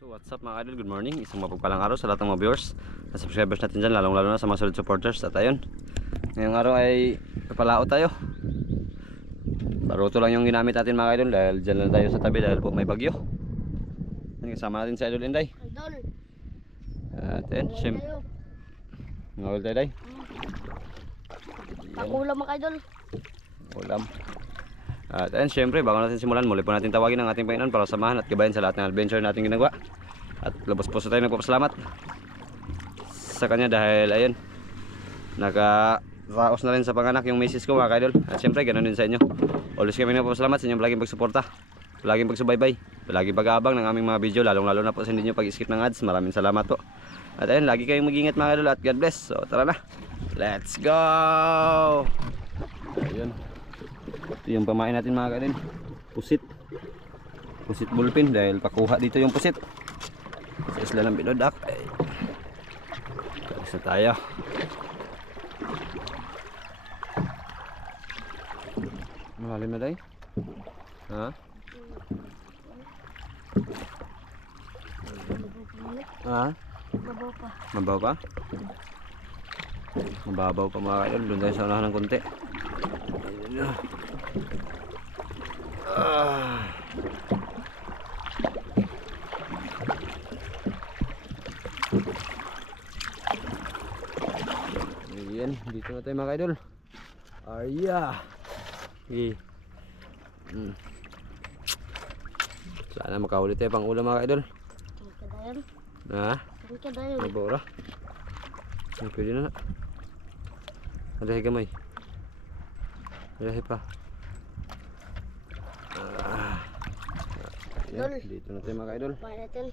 So what's up mga idol, good morning. Isang mapagpalang araw sa lahat ng mga viewers na subscribers natin dyan, lalong lalo na sa mga solid supporters. At ayun, ngayong araw ay papalao tayo. Baruto lang yung ginamit natin mga idol dahil dyan lang tayo sa tabi dahil po may bagyo. Kasama natin si Idol Inday. Idol. At ayun, ngawal tayo day. Pakulam mga idol. Ulam. At ayun, syempre bago natin simulan, muli po natin tawagin ang ating Panginoon para samahan at gabayan sa lahat ng adventure natin ginagawa. At labos puso tayo nagpapasalamat sa kanya dahil ayun, nakaraos na rin sa panganak yung misis ko mga kaidol. At syempre ganoon din sa inyo. Always kami nagpapasalamat sa inyong palaging pagsuporta, palaging pagsubaybay, palaging pag-aabang ng aming mga video, lalong lalo na po sa hindi nyo pag-skip ng ads. Maraming salamat po. At ayun, lagi kayong mag-ingat mga kaidol at God bless. So tara na, let's go. Ayun, ito yung pamain natin mga kaidol, pusit bulpin dahil pakuha dito yung pusit sa isla ng Binodak. Ay, kalis na tayo. Malalim na day? Ha? Ha? Mabaw pa. Mabaw pa? Mababaw pa mga kaidol, doon tayo sa unahan ng konti. Ayun na. Ayan, dito na tayo mga kaidol. Arya. Sana makahuli tayo pang ulam mga kaidol. Kadayan. Ha? Kadayan. Mabora. Ay, pwede na na. Adahi gamay. Adahi pa. Ayan, dito na tayo mga kaidol. Pahay natin.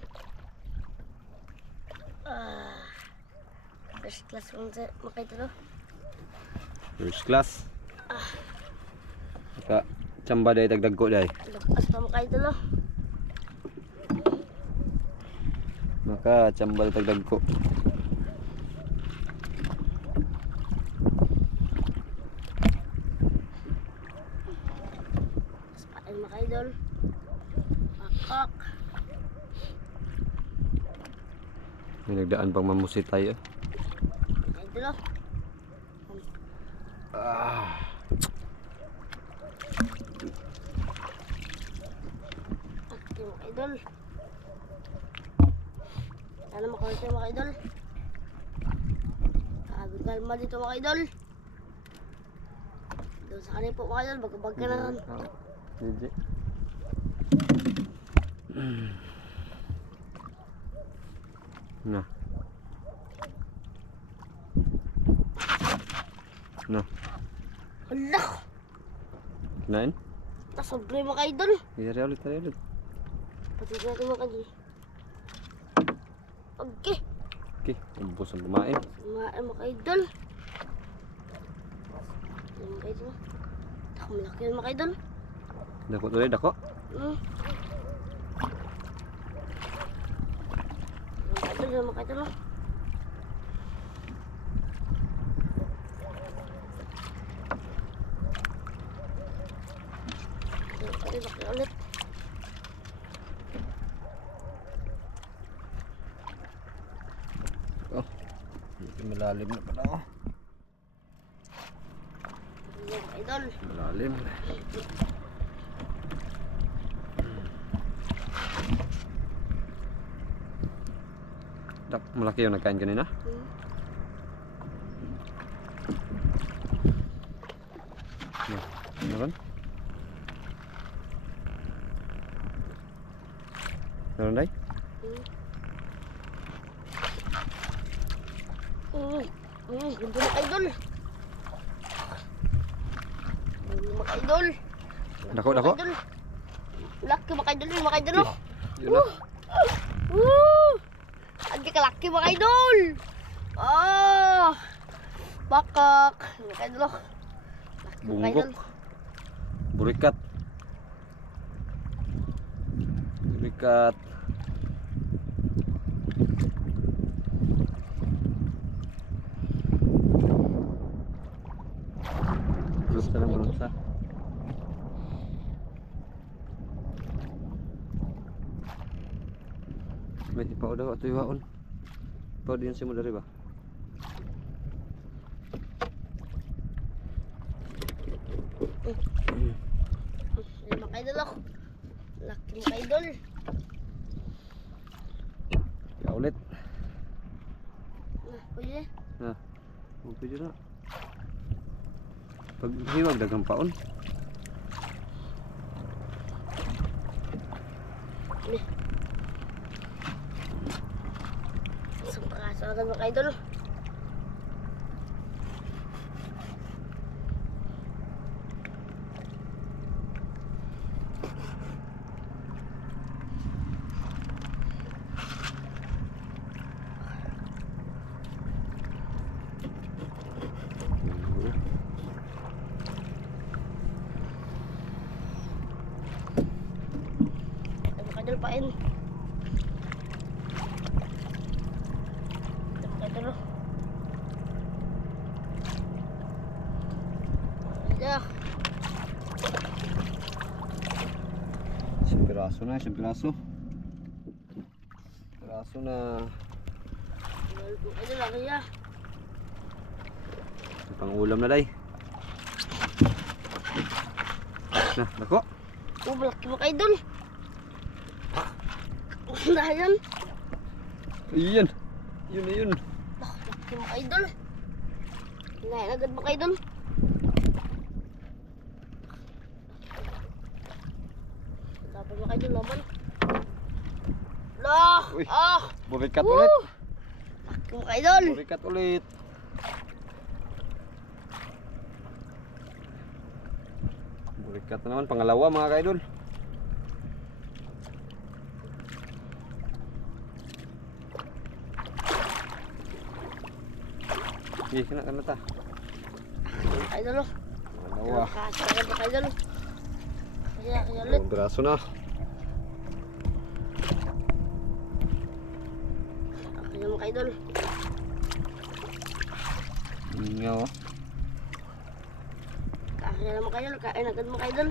First class mga idol. First class. Maka tsamba dahil dagdag ko dahil. Lakas pa mga idol. Maka tsamba dagdag ko. Pahay mga idol. Pakak. May nagdaan pang mamusit tayo. Idol. Okay mga idol. Sana makawal tayo mga idol. Kalma dito mga idol. Doon sa kanil po mga idol. Bagabag ka na ron. Legit. Na. No. Hala! Kinain? Nasobre mga idol. Iyari ulit tayo ulit. Pati natin mga idol. Okay. Okay, ubos ang kumain. Kumain mga idol. Ayan mga idol. Tako malaki yun mga idol. Dako tuloy, dako. Mga idol yun mga idol. Ayan laki ulit. Oh, dito malalim na pala oh. Ayan mga idol. Malalim. Dak, malaki yung nagkain kanina. Meron? Meron day? Ganda mga idol. Mga idol. Dako, dako. Laki mga idol yun mga idol. Yun na. Agi ka laki mga idol. Bakak. Mga idol. Bunggok. Burikat. Burikat. Terus sekarang belum sah. May ipaw daw ato iwaon. Ipaw din si mo dari ba? Lima ka idol ako. Laki mga idol. Ya ulit. Pwede. Ha. Pwede na. Pag hiwag dagang paon. Isang pakaso agad mga idol. Mga idol pain. Mga idol. Yeah. Isang piraso na, isang piraso. Piraso na. Mga idol laki ya. Pang ulam na day. Nah, nako. Oh, malaki mga idol. Dahan. Iyan. Yun na yun. Laki mga idol. Ngayon agad mga idol. Dapat mga idol laban. Lah! Uy. Ah! Burikat Woo! ulit. Laki mga idol. Burikat ulit. Burikat na naman, pangalawa mga kaidol. Ih, kena ta. Mga idol oh. Pangalawa. Nakakasagad mga idol. Kaya ulit. Ang braso na. Kaya mga idol. Ingaw. Kaya mga idol. Kain agad mga idol.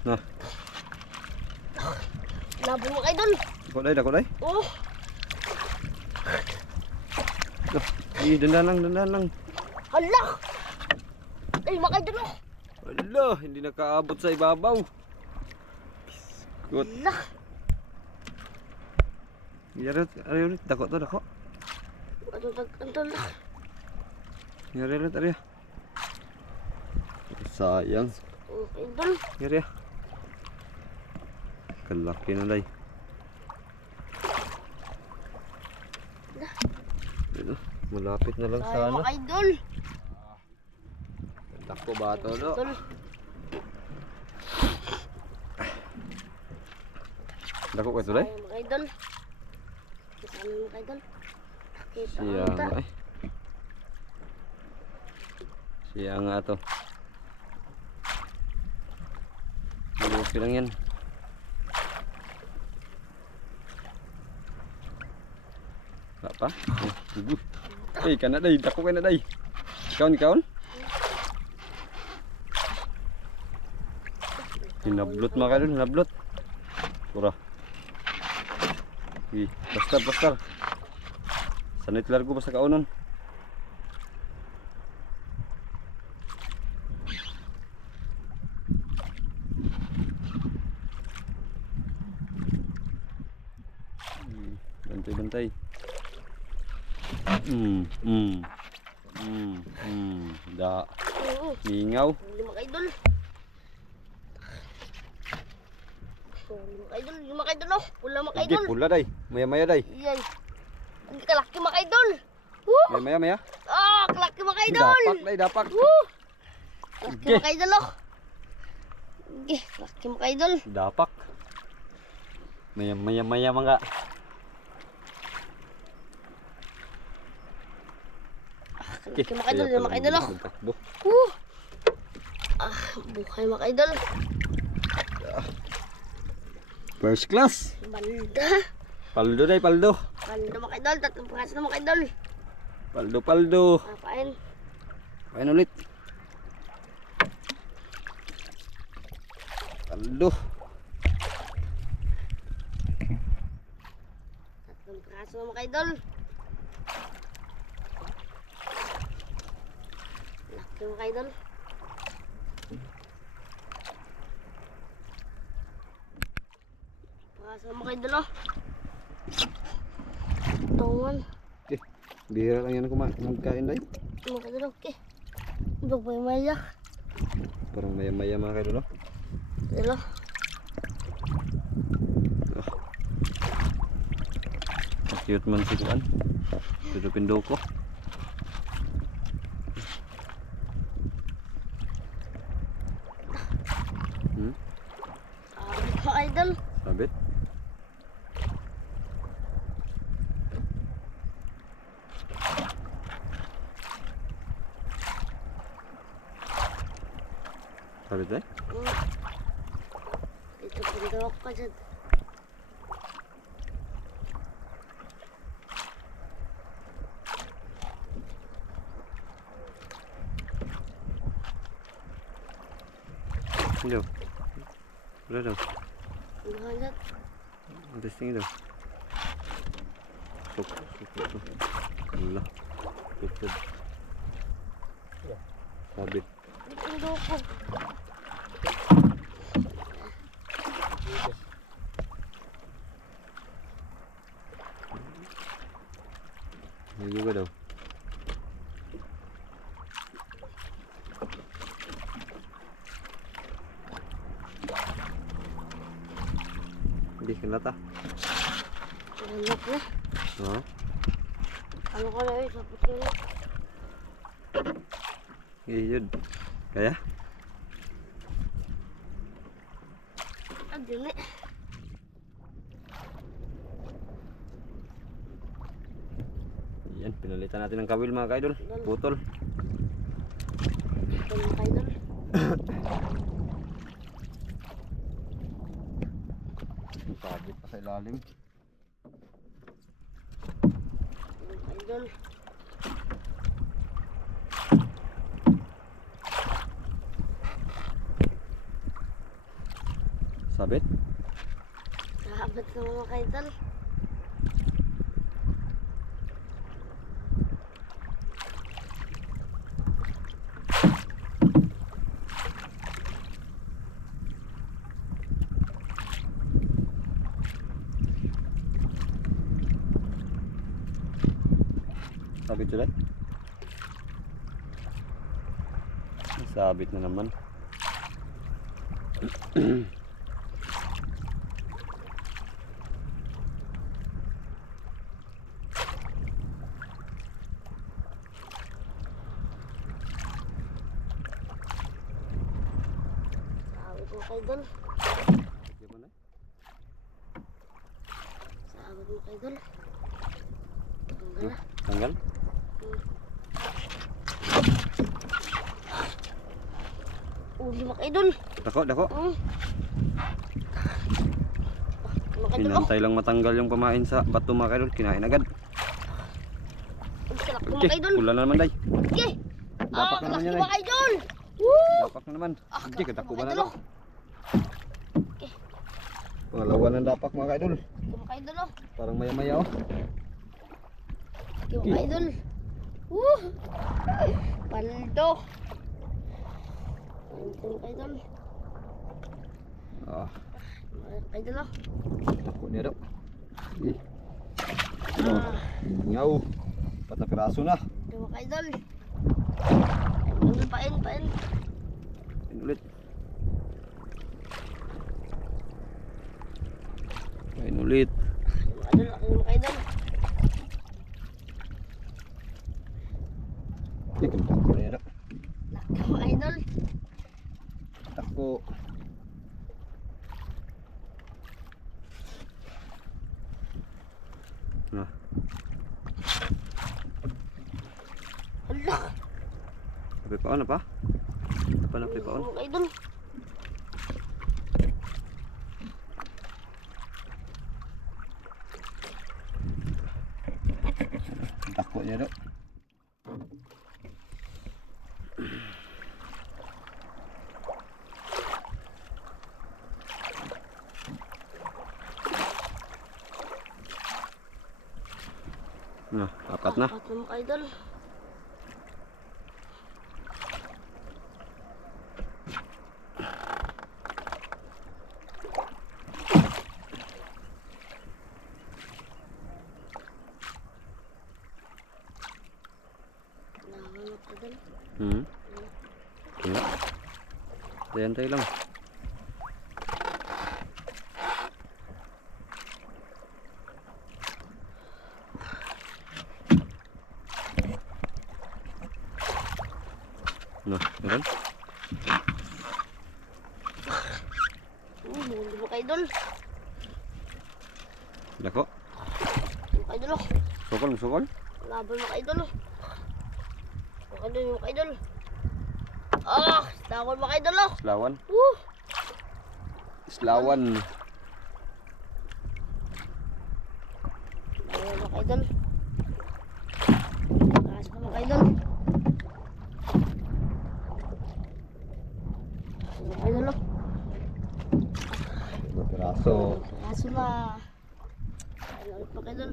Nah, Labo mga idol. dako day. Oh. Ih, dandan lang. Hala. Ay mga idol oh. Wala, hindi nakaabot sa ibabaw. Good. Hala. Yari ulit, dako to, dako. Antol na. Yari ulit, ari. Sayang. Oh idol. Yari. Kalaki na day. Ito, malapit na lang Kaya sana. mga idol. Dako ba ito, no? Idol. Dako ko ito day. Kaya mga idol. Kasama mga idol. Nakita Siya ko nga eh. Siya nga to. Okay lang yan. Wala pa? Eh, kana day, dako ka na day. Kaon. Hinablot mga karon, hinablot. Pura. Bastar. Sanit largo basta kaunon. Bantay. Da. Oo. Mingaw. Lima ka idol. Lima ka idol oh. Pula mga Sige, idol. pula day. Maya day. Yan. Ang kalaki mga idol. Woo! Maya. Ah, kalaki mga idol. Dapak. Woo! Kalaki Okay. mga idol oh. Okay, kalaki mga idol. Dapak. Maya mga. Laki mga idol, mga idol oh. Takbo. Buhay mga idol. First class. Balda. Paldo day, paldo. Balda mga idol, 3 piraso na mga idol. Paldo, paldo. Papain. Pain ulit. Paldo. 3 piraso na mga idol. Laki mga idol. Piraso na mga idol oh. Tongan. Bihira lang yan ako magkain day. Mga idol okay. Bugay maya. Parang maya-maya mga kaidol, no? Idol oh. Cute man si Kuan. Tutupin ko. Mga idol. Sabit. Sabit eh? Ito pindok ka dyan. Hindi. Wala daw. Buhay dyan. Ang testing daw. Suk. Wala. Tutod. Sabit. Pindok ko. Hindi juga daw. Hindi kinata. Pindok na. Ha? Ano ka na eh, sapot ko na. Iyod. Kaya? Dili. Yan, pinalitan natin ng kawil mga kaidol. Putol. Ito mga idol. Sabit pa sa ilalim. Mga idol. Sabit? Sahabat ka mga idol. Sabit sila? Sabit na naman. Sahabat mga idol. Sahabat mga idol. Tanggal na. Tanggal? Uli mga idol. Dako, dako. Mga idol oh. Hinantay lang matanggal yung pamain sa bato mga kaidol. Kinain agad. Salak ko Okay, mga idol. pula na naman day. Okay. Dapak na naman Kalaki yan mga idol. Woo! Dapak na naman. Okay, kadako ba na mga to? idol, oh. Pangalawa ng dapak mga kaidol. Mga idol oh. Parang maya-maya oh. Okay mga idol. Woo! Paldo. Mga idol. Ah, Mga idol oh. dako niya daw. Ngaw. 4 na piraso na. Okay mga idol. Pain. Pain ulit. Pain ulit. Mga idol. Ikot dako niya daw. Mga idol. Dako. Nah, Hala. Napipaon na pa? Ano pa napipaon? Mga idol. Dako niya do. Nah, apat na. Apat na mga idol. Naman mga idol. Hmm. Ya. Hintay lang. Nah, meron. Muli mga idol. Dako. Mga idol oh. Sukol, sukol. Laban mga idol oh. Mga idol mga idol. Ah, dahon mga idol oh. Islawan. Woo! Islawan. Dahon mga idol. Taas na mga idol. Mga idol oh. Piraso. Kaso na. Ano ulit mga idol.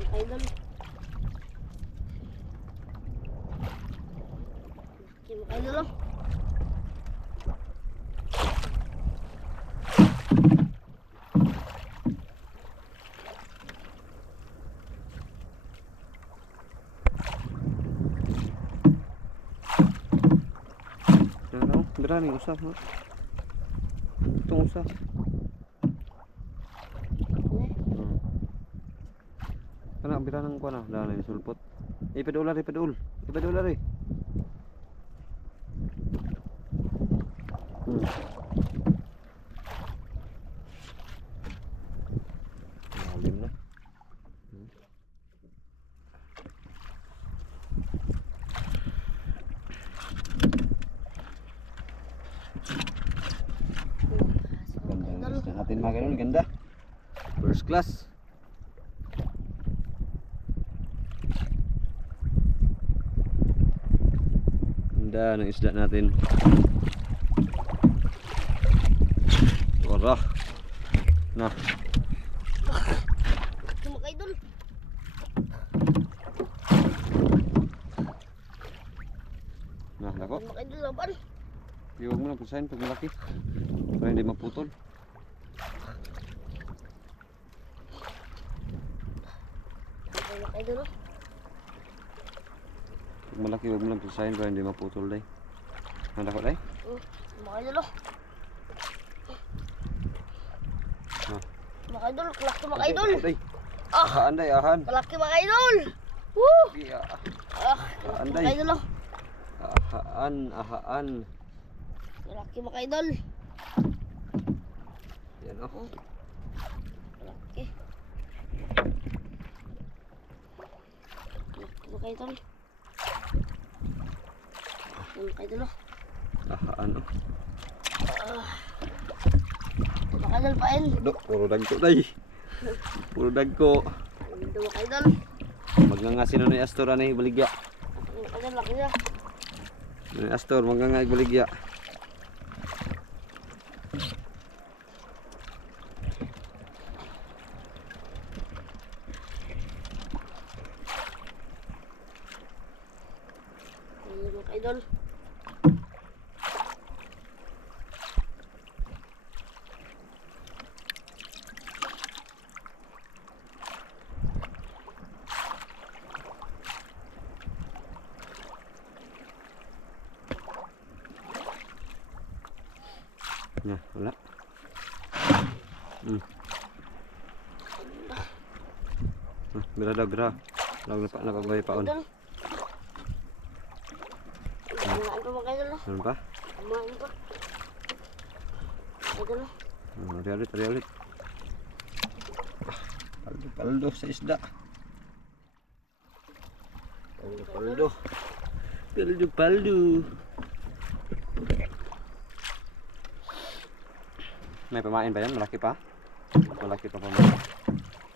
Mga idol. Okay, mga idol oh. Ano? Berani usah, ha? Itong usah. Kana biranang ko na, dala ni sulpot. Ipadula ri, padul. Ipadula ri. Lalim na. Ganda ng isda natin mga ganun, ganda. First class. Ganda ng isda natin. Wala. Nah, Okay, mga idol. nah dako. Mga idol laban. Iwag mo lang pusahin pag malaki. Para hindi maputol. Okay, mga idol oh. Pag malaki, iwag mo lang pusahin para hindi maputol day. Ang dako day? Mga idol oh. Nah. Mga idol, kalaki mga idol. Day. Ah, Ahaan day, ahan. kalaki mga idol. Woo! Iya. Ah, Ahaan kalaki day. mga idol oh. Ahaan, ahaan. Kalaki mga idol. Yan oh. Kalaki. Kalaki mga idol. Yan, mga idol oh. Ahaan oh. Mga idol pain. Dok, puro dagko day. Puro dagko. Ito mga idol. Magngangasin na ni Astor ani baligya. Mga idol, laki na. Ni Astor magnangay baligya. Ayan mga idol. Ya, wala. Bira daw, bira. Lagi na pa, napagbahay paon. Idol. Tamaan pa mga idol oh. Meron pa? Tamaan pa. Idol oh. Rialit, rialit. Paldo sa isda. Paldo. May pamain ba yan? Malaki pa? Malaki pa pamain.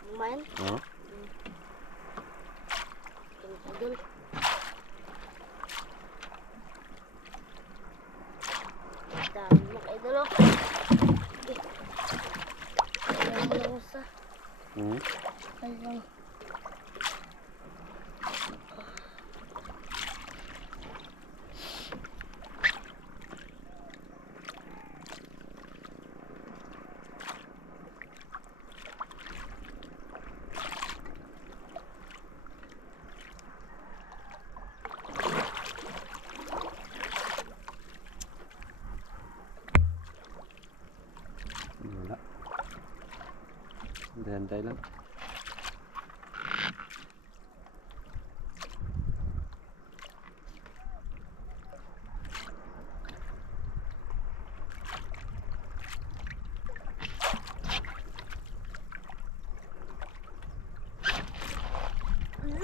Kumain. Oo. Idol. Dami mga idol oh. Ayan mo lang sa. Ayan. Wala. Hintay lang.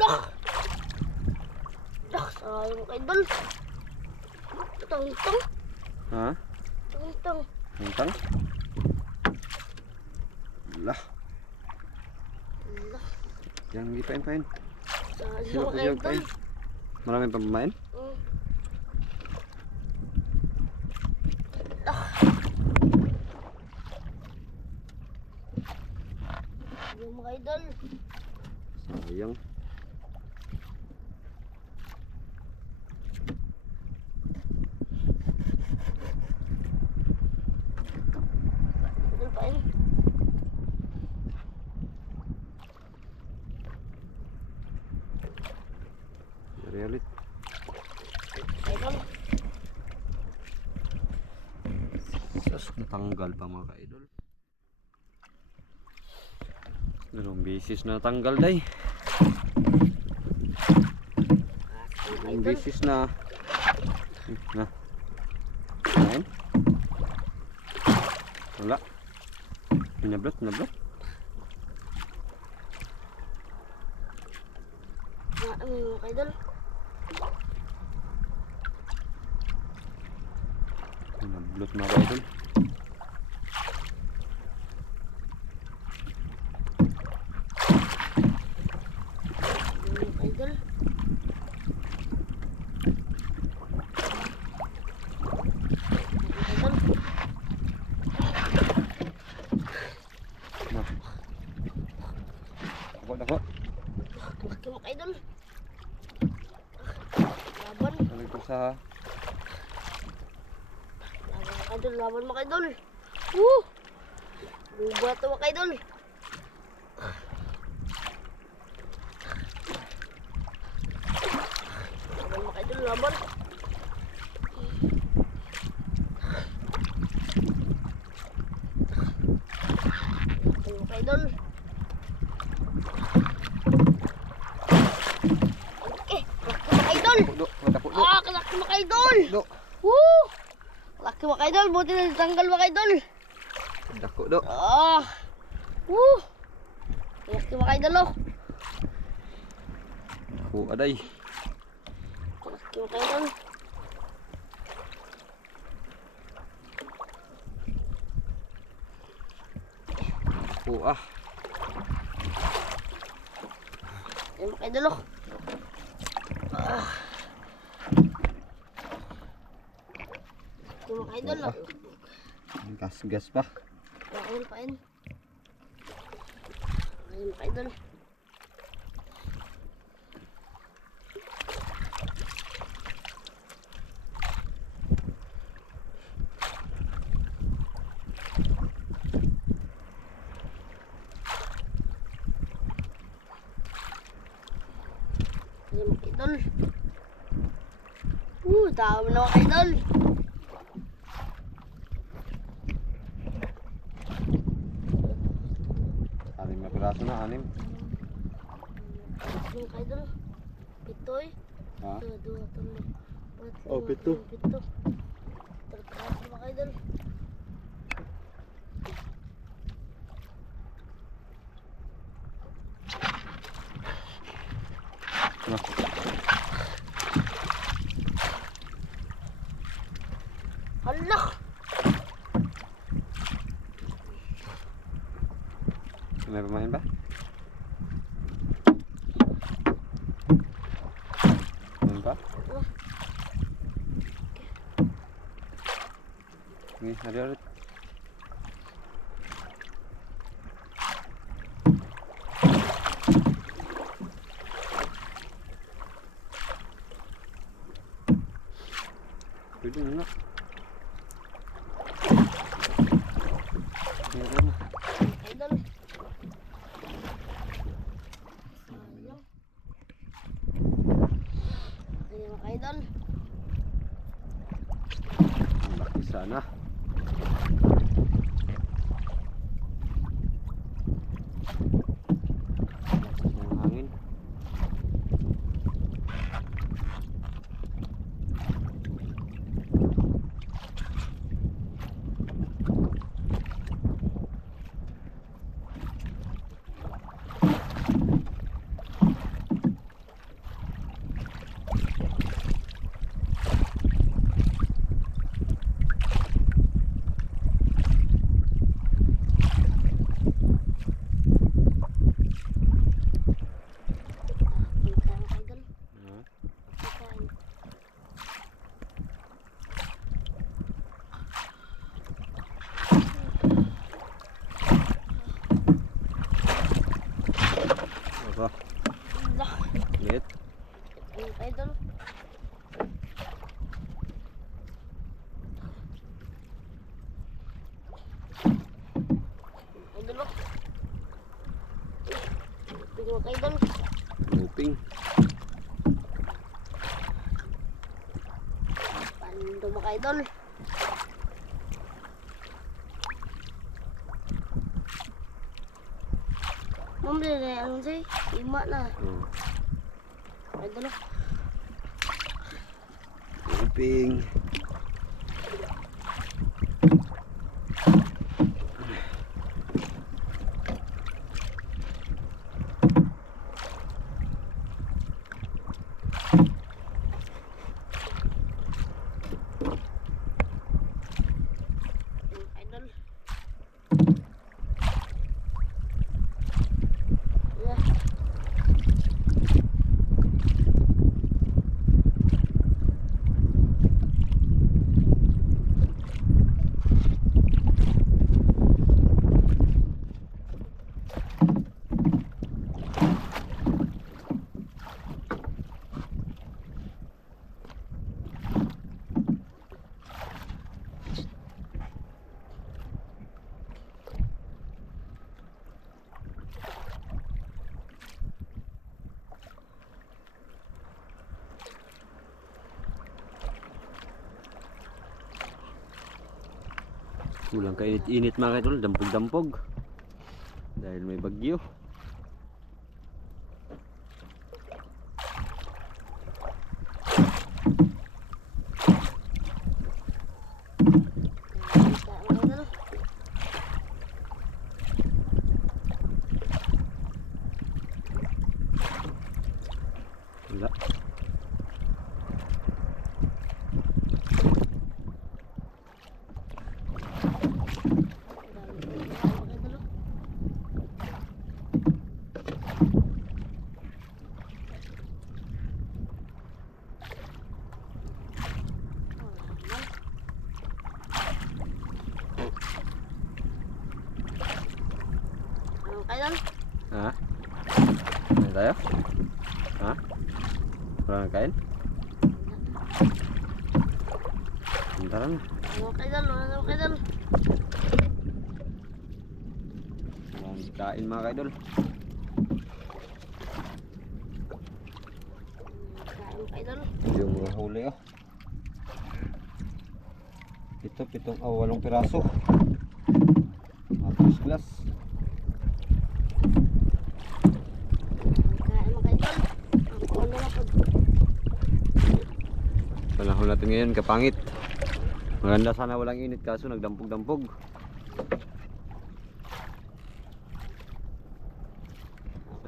Lah! Lah, sayang mga idol. Tang-tang. Ha? Tang-tang. Hintang? Lah. Lah. Yang gipain-pain. Sayang mga idol. Maraming pamain? Lah. Yung mga idol. Sayang. Idol pa yun. Dari ulit. Idol. Sus, natanggal pa mga ka-idol. Dalawang beses na natanggal day. Dalawang beses na. Na. Kain. Wala. Pinablot. Mga idol. Pinablot mga ka-idol. Mga idol. Idol. Dako. Laki mga idol. Laban. Sabi ko sa Laban mga idol. Woo! Buba ito mga idol. Laban mga idol, laban. Laban mga idol. Okay, laki mga idol. Dako. Laki mga idol. Do. Woo! Laki mga idol, buti na ditanggal mga idol. Dako. Woo! Laki mga idol oh. Dako aday. Laki mga idol. Dako ah. Ayan mga idol oh. Laki mga idol oh. Gas pa. Ayan pa yun. Ayan mga idol. Ayan mga idol. Tama na mga idol. Anim na piraso na, anim. Ayan mga idol. Pitoy. Ha? Dua, tulo. Oh, pito. Pito. Terkait mga idol. No. Hala! May pamain ba? Meron pa? Oh, Okay, hari ulit. Pwede na nga. Meron na. idol. Sayang. Ayan mga idol. Ang laki sana. Lakas ng hangin. Kita mga idol. Ah, Pagkain. Aba, Hala! liit. Ayan mga idol. Idol oh. Tingnan mga idol. Luping. Pando mga idol. Mamili na yan sih. Lima na. Oh, Idol oh. luping. Idol. Ya. Kulang kainit-init mga idol, dampog-dampog. Dahil may bagyo. Kita mga idol. Wala. Dami mga idol oh. Wala. Ano idol? Ha? Ano tayo? Ha? Wala nang kain? Tara na. Ano idol? Ano idol? Wala nang kain mga idol. Kain idol. Yung mga huli oh. Ito, 8 piraso. Mga first class. Kain mga idol. Ang kulo na po. Panahon natin ngayon kapangit. Maganda sana walang init kaso nagdampog-dampog.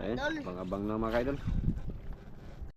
Ayun, Idol. abang-abang na mga idol.